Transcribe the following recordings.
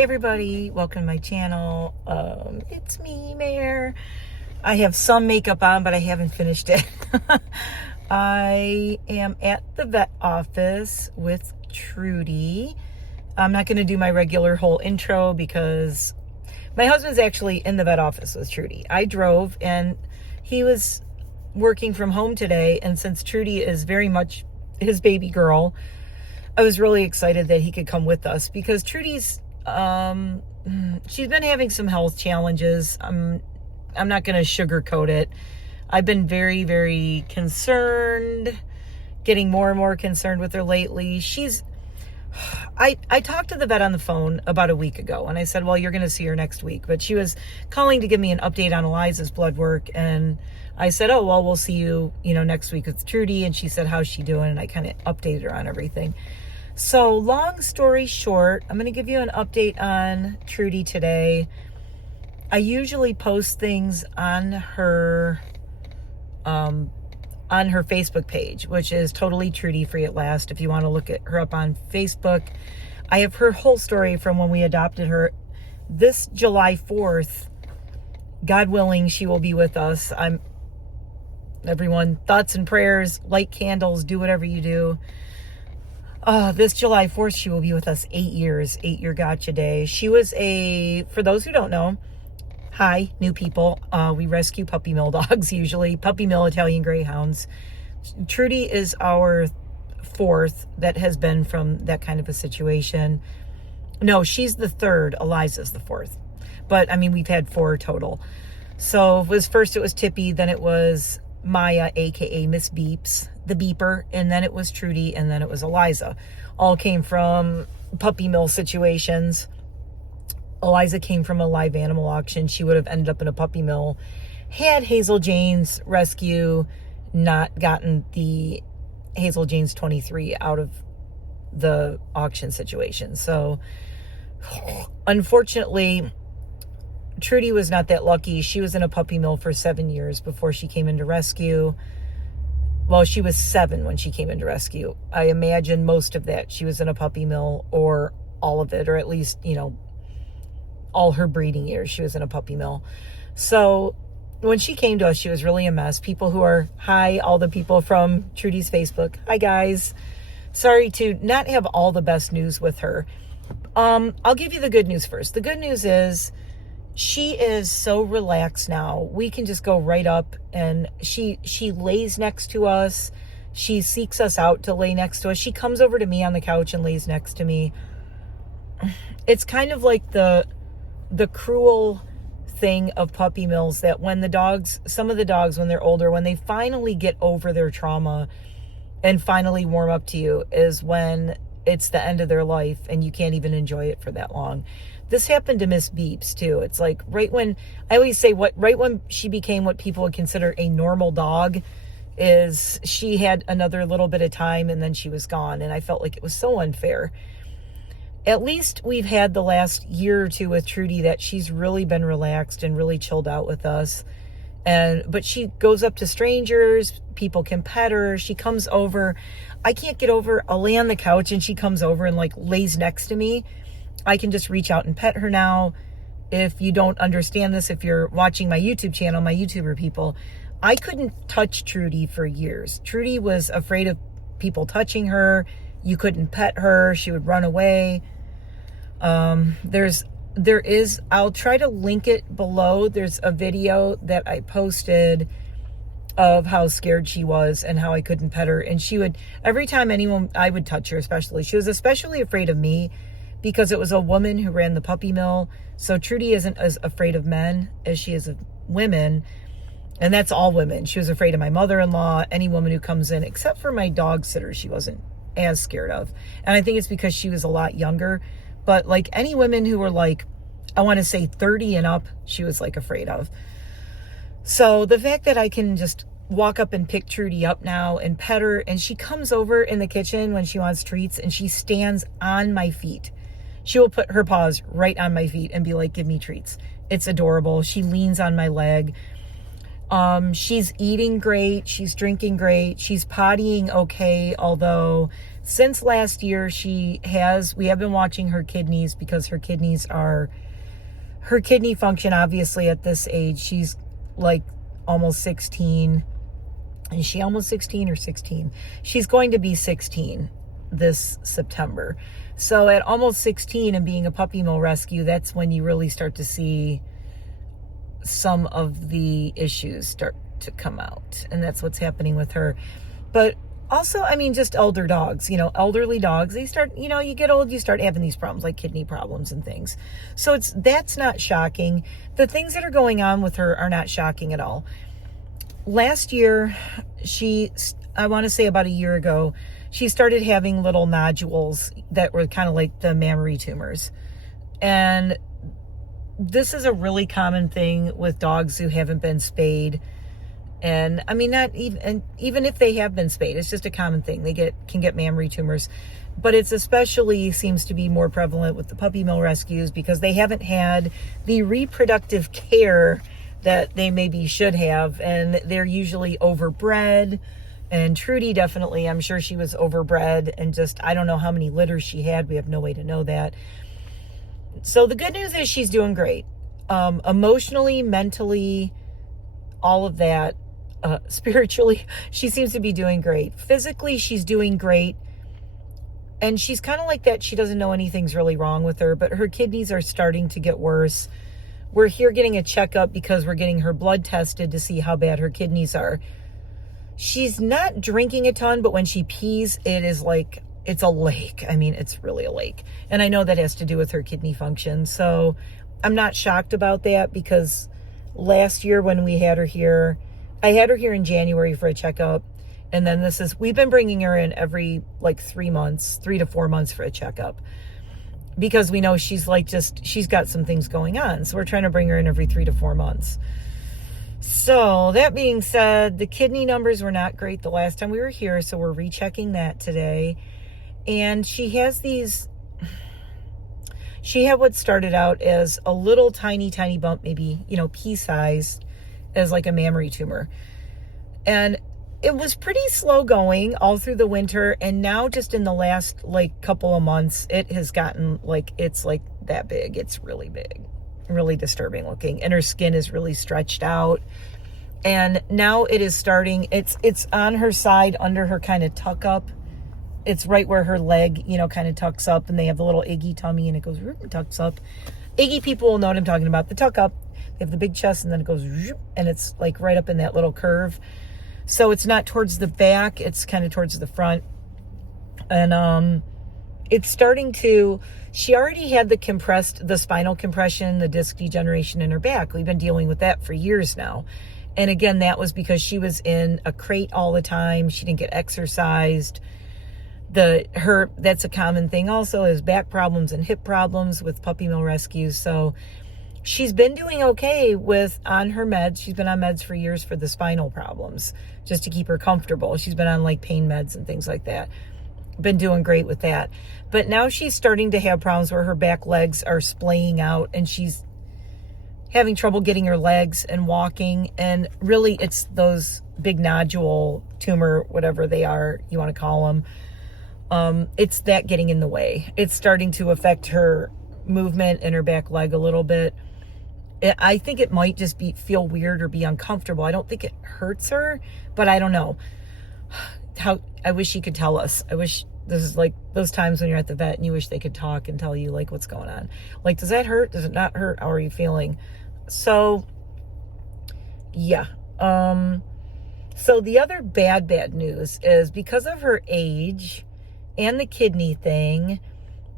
Hey everybody, welcome to my channel. It's me, Mare. I have some makeup on, but I haven't finished it. I am at the vet office with Trudy. I'm not going to do my regular whole intro because my husband's actually in the vet office with Trudy. I drove and he was working from home today, and since Trudy is very much his baby girl, I was really excited that he could come with us because Trudy's she's been having some health challenges. I'm not going to sugarcoat it. I've been very, very concerned, getting more and more concerned with her lately. I talked to the vet on the phone about a week ago, and I said, well, you're going to see her next week. But she was calling to give me an update on Eliza's blood work, and I said, oh, well, we'll see you, next week with Trudy. And she said, how's she doing? And I kind of updated her on everything. So long story short, I'm going to give you an update on Trudy today. I usually post things on her Facebook page, which is totally Trudy Free at Last. If you want to look at her up on Facebook, I have her whole story from when we adopted her. This July 4th, God willing, she will be with us. Everyone, thoughts and prayers, light candles, do whatever you do. This July 4th, she will be with us 8 years, 8-year gotcha day. She was for those who don't know, hi, new people, we rescue puppy mill dogs, usually puppy mill Italian greyhounds. Trudy is our fourth that has been from that kind of a situation. No, she's the third. Eliza's the fourth. But, we've had 4 total. So, first it was Tippy, then it was Maya, aka Miss Beeps, the beeper, and then it was Trudy, and then it was Eliza. All came from puppy mill situations. Eliza came from a live animal auction. She would have ended up in a puppy mill had Hazel Jane's rescue not gotten the Hazel Jane's 23 out of the auction situation. So unfortunately, Trudy was not that lucky. She was in a puppy mill for 7 years before she came into rescue. Well, she was 7 when she came into rescue. I imagine most of that she was in a puppy mill, or all of it, or at least, all her breeding years she was in a puppy mill. So when she came to us, she was really a mess. People who are, hi, all the people from Trudy's Facebook. Hi, guys. Sorry to not have all the best news with her. I'll give you the good news first. The good news is she is so relaxed now. We can just go right up, and she lays next to us. She seeks us out to lay next to us. She comes over to me on the couch and lays next to me. It's kind of like the cruel thing of puppy mills, that when some of the dogs, when they're older, when they finally get over their trauma and finally warm up to you, is when it's the end of their life and you can't even enjoy it for that long. This happened to Miss Beeps too. It's like right when she became what people would consider a normal dog, is she had another little bit of time and then she was gone. And I felt like it was so unfair. At least we've had the last year or two with Trudy that she's really been relaxed and really chilled out with us. But she goes up to strangers, people can pet her, she comes over. I can't get over, I'll lay on the couch and she comes over and lays next to me. I can just reach out and pet her now. If you don't understand this, if you're watching my YouTube channel, my YouTuber people, I couldn't touch Trudy for years. Trudy was afraid of people touching her. You couldn't pet her. She would run away. I'll try to link it below. There's a video that I posted of how scared she was and how I couldn't pet her. And she would, every time I would touch her, especially, she was especially afraid of me because it was a woman who ran the puppy mill. So Trudy isn't as afraid of men as she is of women. And that's all women. She was afraid of my mother-in-law, any woman who comes in, except for my dog sitter, she wasn't as scared of. And I think it's because she was a lot younger. But any women who were I want to say 30 and up, she was afraid of. So the fact that I can just walk up and pick Trudy up now and pet her, and she comes over in the kitchen when she wants treats and she stands on my feet. She will put her paws right on my feet and be like, give me treats. It's adorable. She leans on my leg. She's eating great. She's drinking great. She's pottying okay. Although since last year, we have been watching her kidneys because her kidney function, obviously at this age, she's like almost 16. Is she almost 16 or 16? She's going to be 16 this September. So at almost 16 and being a puppy mill rescue, that's when you really start to see some of the issues start to come out. And that's what's happening with her. But also, I mean, just elder dogs, elderly dogs, they start, you get old, you start having these problems like kidney problems and things. So that's not shocking. The things that are going on with her are not shocking at all. Last year, I want to say about a year ago, she started having little nodules that were kind of like the mammary tumors. And this is a really common thing with dogs who haven't been spayed. And I mean, not even if they have been spayed, it's just a common thing. They can get mammary tumors, but it's especially seems to be more prevalent with the puppy mill rescues because they haven't had the reproductive care that they maybe should have, and they're usually overbred. And Trudy definitely, I'm sure she was overbred, and I don't know how many litters she had. We have no way to know that. So the good news is she's doing great. Emotionally, mentally, all of that. Spiritually, she seems to be doing great. Physically, she's doing great. And she's kind of like that. She doesn't know anything's really wrong with her, but her kidneys are starting to get worse. We're here getting a checkup because we're getting her blood tested to see how bad her kidneys are. She's not drinking a ton, but when she pees, it's a lake. I mean, it's really a lake. And I know that has to do with her kidney function. So I'm not shocked about that because last year when we had her here, I had her here in January for a checkup. And then we've been bringing her in every 3 to 4 months for a checkup. Because we know she's got some things going on. So we're trying to bring her in every 3 to 4 months. So that being said, the kidney numbers were not great the last time we were here. So we're rechecking that today. And she had what started out as a little tiny bump, maybe, pea-sized, as like a mammary tumor. And it was pretty slow going all through the winter, and now just in the last couple of months, it has gotten it's that big. It's really big, really disturbing looking, and her skin is really stretched out. And now it is starting. It's on her side under her kind of tuck up. It's right where her leg, kind of tucks up, and they have the little Iggy tummy, and it goes and tucks up. Iggy people will know what I'm talking about. The tuck up. They have the big chest, and then it goes and it's right up in that little curve. So it's not towards the back, it's kind of towards the front. And it's starting to, she already had the spinal compression, the disc degeneration in her back. We've been dealing with that for years now. And again, that was because she was in a crate all the time. She didn't get exercised. That's a common thing also, is back problems and hip problems with puppy mill rescues. So she's been doing okay on her meds. She's been on meds for years for the spinal problems, just to keep her comfortable. She's been on pain meds and things like that. Been doing great with that. But now she's starting to have problems where her back legs are splaying out, and she's having trouble getting her legs and walking. And really, it's those big nodule tumor, whatever they are, you want to call them. It's that getting in the way. It's starting to affect her movement in her back leg a little bit. I think it might just feel weird or be uncomfortable. I don't think it hurts her, but I don't know. I wish she could tell us. I wish this is those times when you're at the vet and you wish they could talk and tell you what's going on. Does that hurt? Does it not hurt? How are you feeling? So, yeah. So the other bad news is because of her age and the kidney thing,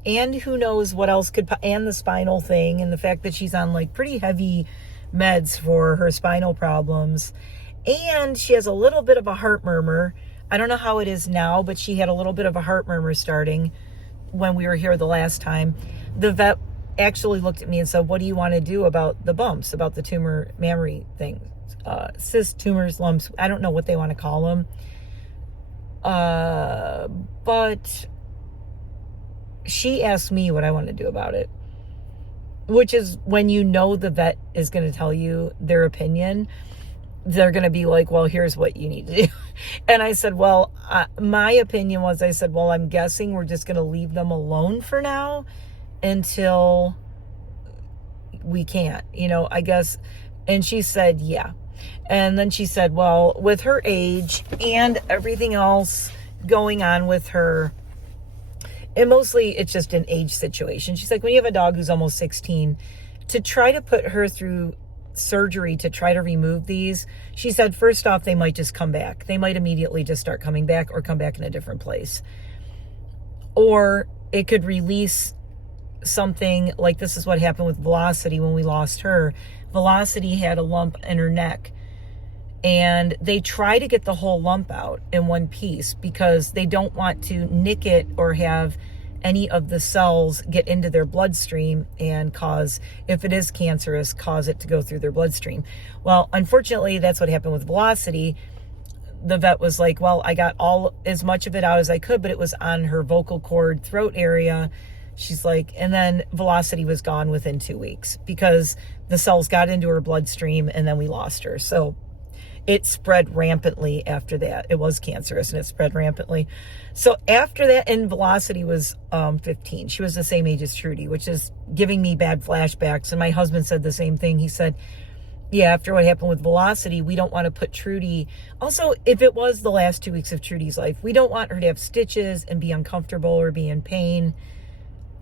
and who knows what else and the spinal thing, and the fact that she's on pretty heavy meds for her spinal problems, and she has a little bit of a heart murmur. I don't know how it is now, but she had a little bit of a heart murmur starting when we were here the last time. The vet actually looked at me and said, "What do you want to do about the bumps, about the tumor mammary thing? Cyst, tumors, lumps, I don't know what they want to call them." But she asked me what I want to do about it, which is when the vet is going to tell you their opinion. they're going to be like, well, here's what you need to do. And I said, well, my opinion was, I said, well, I'm guessing we're just going to leave them alone for now until we can't, I guess. And she said, yeah. And then she said, well, with her age and everything else going on with her, and mostly it's just an age situation. She's like, when you have a dog who's almost 16, to try to put her through surgery to try to remove these, she said, first off, they might just come back. They might immediately just start coming back or come back in a different place. Or it could release something like, this is what happened with Velocity when we lost her. Velocity had a lump in her neck, and they try to get the whole lump out in one piece because they don't want to nick it or have any of the cells get into their bloodstream and cause, if it is cancerous, cause it to go through their bloodstream. Well, unfortunately, that's what happened with Velocity. The vet was like, well, I got as much of it out as I could, but it was on her vocal cord, throat area. She's like, and then Velocity was gone within 2 weeks because the cells got into her bloodstream and then we lost her. So it spread rampantly after that. It was cancerous and it spread rampantly. So after that, and Velocity was 15. She was the same age as Trudy, which is giving me bad flashbacks. And my husband said the same thing. He said, yeah, after what happened with Velocity, we don't want to put Trudy. Also, if it was the last 2 weeks of Trudy's life, we don't want her to have stitches and be uncomfortable or be in pain.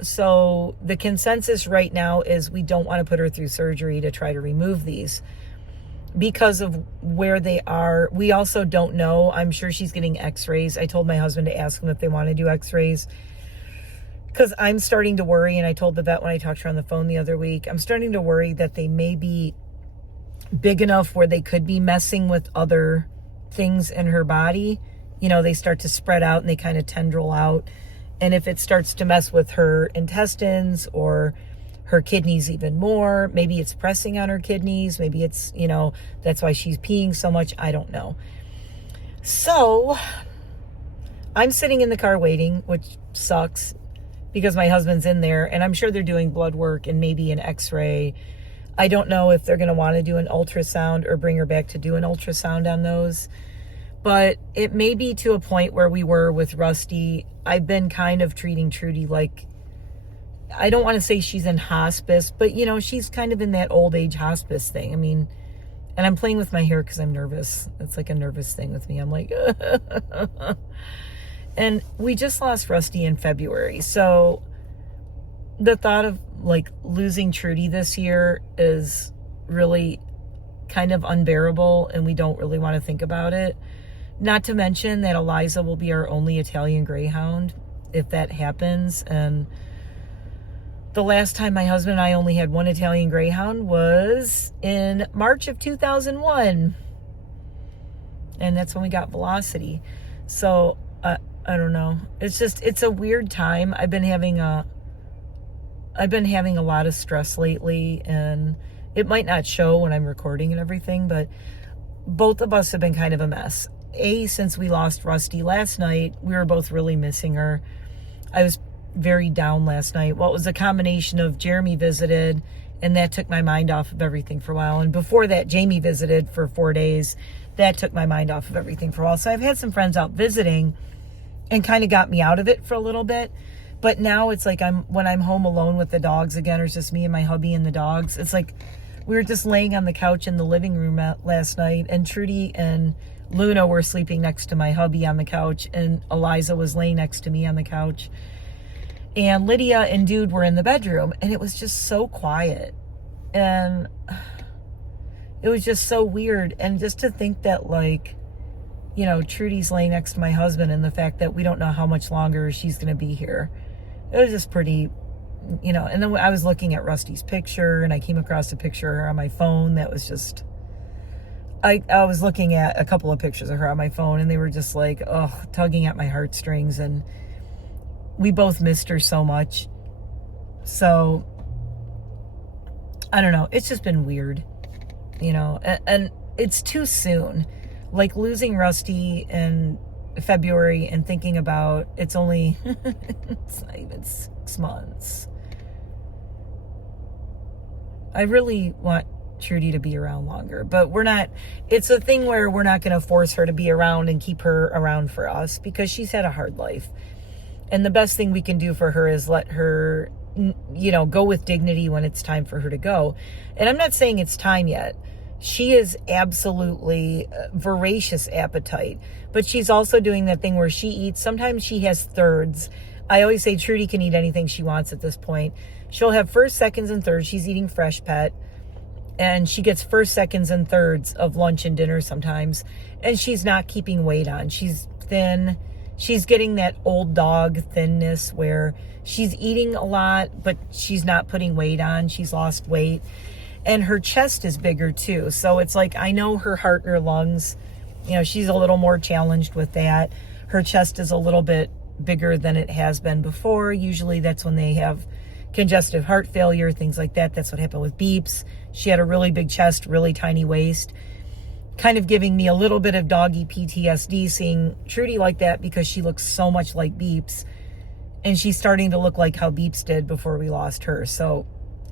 So the consensus right now is we don't want to put her through surgery to try to remove these because of where they are. We also don't know. I'm sure she's getting x-rays. I told my husband to ask them if they want to do x-rays because I'm starting to worry. And I told the vet when I talked to her on the phone the other week, I'm starting to worry that they may be big enough where they could be messing with other things in her body. They start to spread out and they kind of tendril out. And if it starts to mess with her intestines or her kidneys even more, maybe it's pressing on her kidneys. Maybe it's, that's why she's peeing so much. I don't know. So I'm sitting in the car waiting, which sucks because my husband's in there and I'm sure they're doing blood work and maybe an x-ray. I don't know if they're going to want to do an ultrasound or bring her back to do an ultrasound on those. But it may be to a point where we were with Rusty. I've been kind of treating Trudy like, I don't want to say she's in hospice, but she's kind of in that old age hospice thing. I mean, and I'm playing with my hair because I'm nervous. It's like a nervous thing with me. I'm like, and we just lost Rusty in February. So the thought of like losing Trudy this year is really kind of unbearable and we don't really want to think about it. Not to mention that Eliza will be our only Italian Greyhound if that happens. And the last time my husband and I only had one Italian Greyhound was in March of 2001. And that's when we got Velocity. So, I don't know. It's a weird time. I've been having a lot of stress lately, and it might not show when I'm recording and everything, but both of us have been kind of a mess. Since we lost Rusty last night, we were both really missing her. I was very down last night. Well, it was a combination of Jeremy visited, and that took my mind off of everything for a while. And before that, Jamie visited for 4 days. That took my mind off of everything for a while. So I've had some friends out visiting and kind of got me out of it for a little bit. But now it's like when I'm home alone with the dogs again, or it's just me and my hubby and the dogs. It's like we were just laying on the couch in the living room last night, and Trudy and Luna were sleeping next to my hubby on the couch, and Eliza was laying next to me on the couch. And Lydia and Dude were in the bedroom, and it was just so quiet. And it was just so weird. And just to think that, like, Trudy's laying next to my husband, and the fact that we don't know how much longer she's going to be here. It was just pretty, and then I was looking at Rusty's picture, and I came across a picture of her on my phone that was just, I was looking at a couple of pictures of her on my phone, and they were just like, tugging at my heartstrings, and we both missed her so much. So, I don't know. It's just been weird, and it's too soon. Like losing Rusty in February and thinking about it's only, it's not even 6 months. I really want Trudy to be around longer. But it's a thing where we're not going to force her to be around and keep her around for us, because she's had a hard life. And the best thing we can do for her is let her, go with dignity when it's time for her to go. And I'm not saying it's time yet. She is absolutely voracious appetite, but she's also doing that thing where she eats. Sometimes she has thirds. I always say Trudy can eat anything she wants at this point. She'll have first, seconds, and thirds. She's eating fresh pet, and she gets first, seconds, and thirds of lunch and dinner sometimes. And she's not keeping weight on. She's thin. She's getting that old dog thinness where she's eating a lot, but she's not putting weight on. She's lost weight. And her chest is bigger too. So it's like, I know her heart and her lungs, she's a little more challenged with that. Her chest is a little bit bigger than it has been before. Usually that's when they have congestive heart failure, things like that. That's what happened with Beeps. She had a really big chest, really tiny waist, kind of giving me a little bit of doggy PTSD seeing Trudy like that, because she looks so much like Beeps, and she's starting to look like how Beeps did before we lost her. So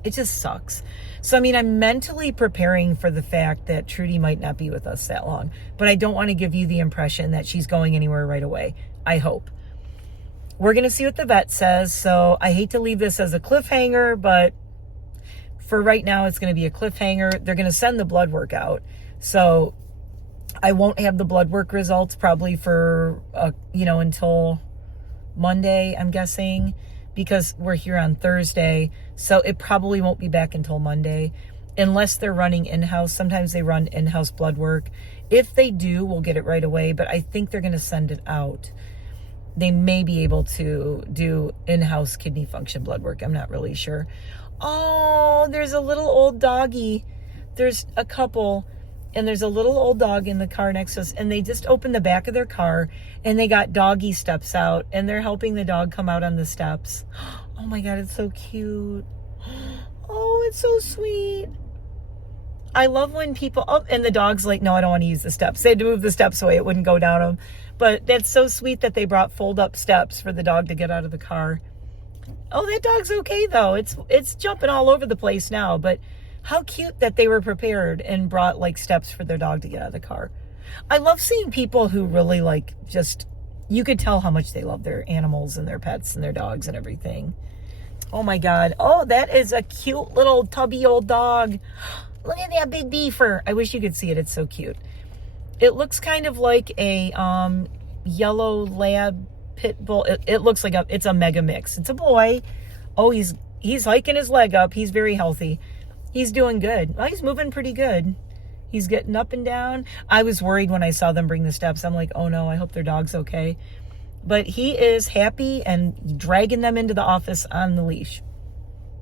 it just sucks. So, I'm mentally preparing for the fact that Trudy might not be with us that long, but I don't want to give you the impression that she's going anywhere right away. I hope. We're going to see what the vet says. So I hate to leave this as a cliffhanger, but for right now, it's going to be a cliffhanger. They're going to send the blood work out. So I won't have the blood work results probably for, until Monday, I'm guessing, because we're here on Thursday. So it probably won't be back until Monday, unless they're running in-house. Sometimes they run in-house blood work. If they do, we'll get it right away, but I think they're going to send it out. They may be able to do in-house kidney function blood work. I'm not really sure. Oh, there's a little old doggy. There's a couple, and there's a little old dog in the car next to us, and they just opened the back of their car, and they got doggy steps out, and they're helping the dog come out on the steps. Oh my God, it's so cute. Oh, it's so sweet. I love when people, and the dog's like, no, I don't want to use the steps. They had to move the steps away. It wouldn't go down them. But that's so sweet that they brought fold-up steps for the dog to get out of the car. Oh, that dog's okay, though. It's jumping all over the place now. But how cute that they were prepared and brought, steps for their dog to get out of the car. I love seeing people who really, you could tell how much they love their animals and their pets and their dogs and everything. Oh, my God. Oh, that is a cute little tubby old dog. Look at that big beefer. I wish you could see it. It's so cute. It looks kind of like a yellow lab pit bull. It looks like it's a mega mix. It's a boy. Oh, he's hiking his leg up. He's very healthy. He's doing good. Well, he's moving pretty good. He's getting up and down. I was worried when I saw them bring the steps. I'm like, oh no, I hope their dog's okay. But he is happy and dragging them into the office on the leash.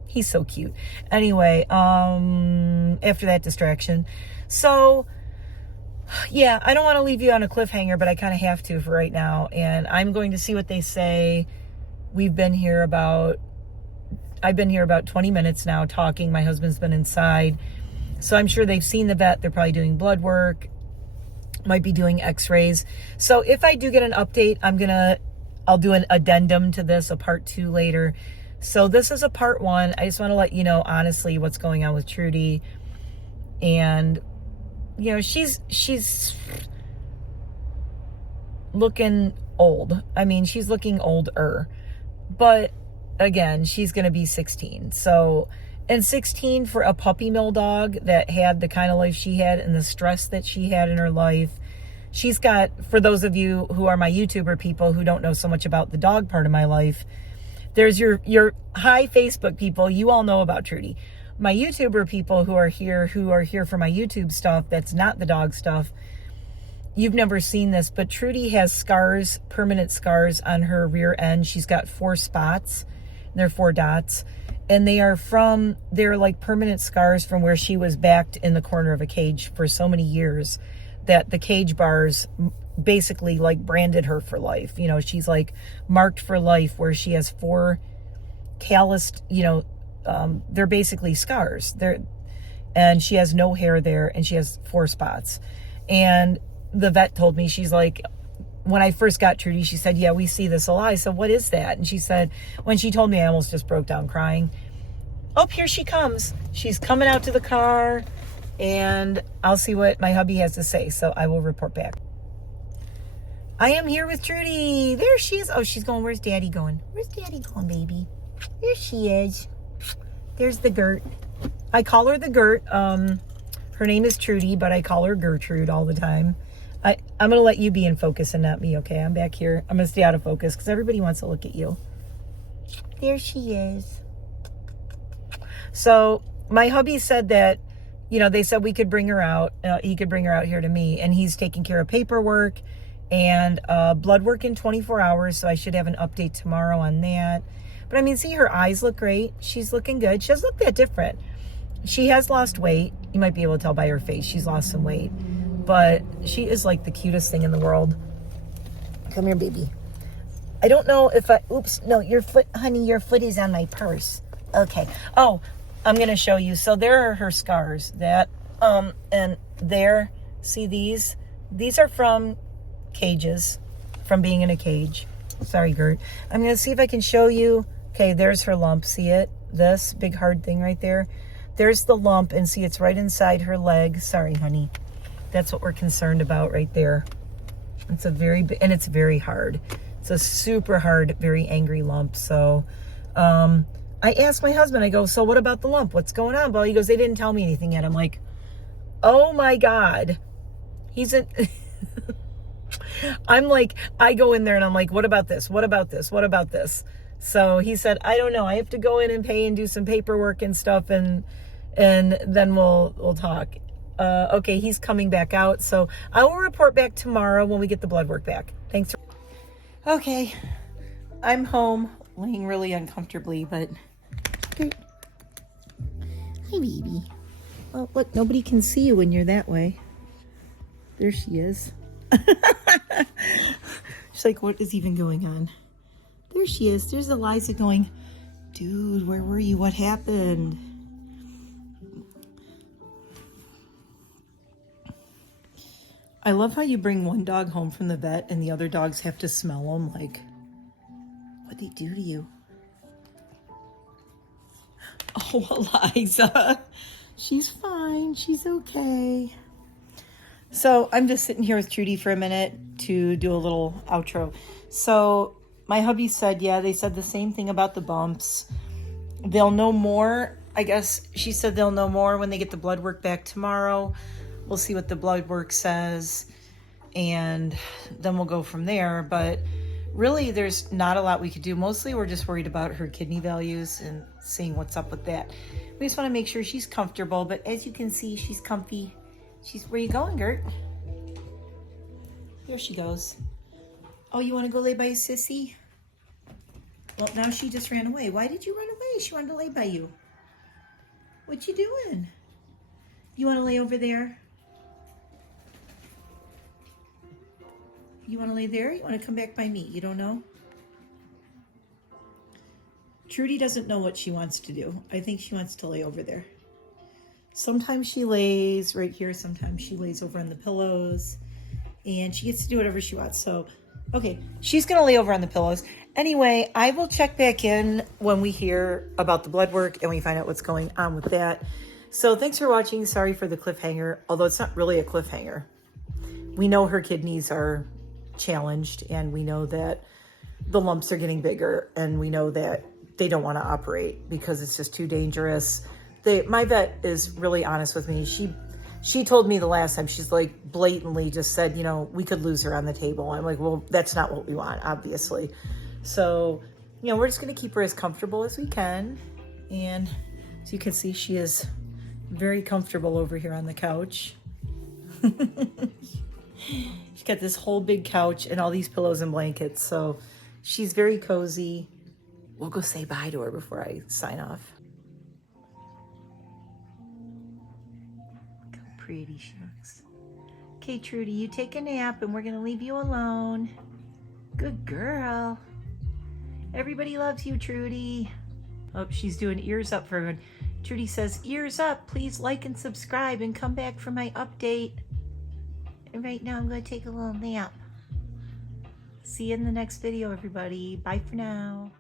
He's so cute. Anyway, after that distraction. So, yeah, I don't want to leave you on a cliffhanger, but I kind of have to for right now. And I'm going to see what they say. I've been here about 20 minutes now talking. My husband's been inside. So I'm sure they've seen the vet. They're probably doing blood work. Might be doing x-rays. So if I do get an update, I'll do an addendum to this, a part 2 later. So this is a part 1. I just want to let you know, honestly, what's going on with Trudy. And, she's looking old. She's looking older. But, again, she's going to be 16. So, and 16 for a puppy mill dog that had the kind of life she had and the stress that she had in her life. She's got, for those of you who are my YouTuber people who don't know so much about the dog part of my life, there's your hi Facebook people. You all know about Trudy. My YouTuber people who are here for my YouTube stuff, that's not the dog stuff. You've never seen this, but Trudy has scars, permanent scars on her rear end. She's got 4 spots. They're 4 dots. And they're like permanent scars from where she was backed in the corner of a cage for so many years that the cage bars basically branded her for life. She's marked for life, where she has 4 calloused, they're basically scars. And she has no hair there, and she has 4 spots. And the vet told me, she's like, when I first got Trudy, she said, yeah, we see this a lot. I said, what is that? And she said, when she told me, I almost just broke down crying. Oh, here she comes. She's coming out to the car. and I'll see what my hubby has to say. So I will report back. I am here with Trudy. There she is. Oh, she's going. Where's Daddy going? Where's Daddy going, baby? There she is. There's the Gert. I call her the Gert. Her name is Trudy, but I call her Gertrude all the time. I'm going to let you be in focus and not me, okay? I'm back here. I'm going to stay out of focus because everybody wants to look at you. There she is. So my hubby said that, you know, they said we could bring her out. He could bring her out here to me, and he's taking care of paperwork and blood work in 24 hours, so I should have an update tomorrow on that. But I mean, see, her eyes look great. She's looking good. She doesn't look that different. She has lost weight. You might be able to tell by her face. She's lost some weight. But she is like the cutest thing in the world. Come here, baby. I don't know if I... Oops, no, your foot, honey, your foot is on my purse. Okay. Oh, I'm going to show you. So there are her scars. That, and there, see these? These are from cages, from being in a cage. Sorry, Gert. I'm going to see if I can show you. Okay, there's her lump. See it? This big hard thing right there. There's the lump, and see, it's right inside her leg. Sorry, honey. That's what we're concerned about right there. It's a very, and it's very hard. It's a super hard, very angry lump. So, I asked my husband, I go, so what about the lump? What's going on? Well, he goes, they didn't tell me anything yet. I'm like, oh my God. He's a... I'm like, I go in there and I'm like, what about this? What about this? What about this? So he said, I don't know. I have to go in and pay and do some paperwork and stuff, and then we'll talk. Okay, he's coming back out. So I will report back tomorrow when we get the blood work back. Thanks. Okay, I'm home, laying really uncomfortably, but hi, baby. Oh, look, nobody can see you when you're that way. There she is. She's like, what is even going on? There she is. There's Eliza going, dude, where were you? What happened? I love how you bring one dog home from the vet and the other dogs have to smell them. Like, what'd they do to you? Oh, Eliza. She's fine. She's okay. So I'm just sitting here with Trudy for a minute to do a little outro. So my hubby said, yeah, they said the same thing about the bumps. They'll know more. I guess she said they'll know more when they get the blood work back tomorrow. We'll see what the blood work says, and then we'll go from there. But really, there's not a lot we could do. Mostly, we're just worried about her kidney values and seeing what's up with that. We just want to make sure she's comfortable. But as you can see, she's comfy. Where you going, Gert? There she goes. Oh, you want to go lay by Sissy? Well, now she just ran away. Why did you run away? She wanted to lay by you. What you doing? You want to lay over there? You want to lay there? You want to come back by me? You don't know? Trudy doesn't know what she wants to do. I think she wants to lay over there. Sometimes she lays right here. Sometimes she lays over on the pillows. And she gets to do whatever she wants. So, okay. She's going to lay over on the pillows. Anyway, I will check back in when we hear about the blood work and we find out what's going on with that. So, thanks for watching. Sorry for the cliffhanger. Although it's not really a cliffhanger. We know her kidneys are challenged. And we know that the lumps are getting bigger. And we know that they don't want to operate because it's just too dangerous. My vet is really honest with me. She told me the last time, she's like blatantly just said, you know, we could lose her on the table. I'm like, well, that's not what we want, obviously. So, you know, we're just going to keep her as comfortable as we can. And as you can see, she is very comfortable over here on the couch. She's got this whole big couch and all these pillows and blankets. So she's very cozy. We'll go say bye to her before I sign off. Look how pretty she looks. Okay, Trudy, you take a nap and we're going to leave you alone. Good girl. Everybody loves you, Trudy. Oh, she's doing ears up for everyone. Trudy says, ears up. Please like and subscribe and come back for my update. And right now I'm going to take a little nap. See you in the next video, everybody. Bye for now.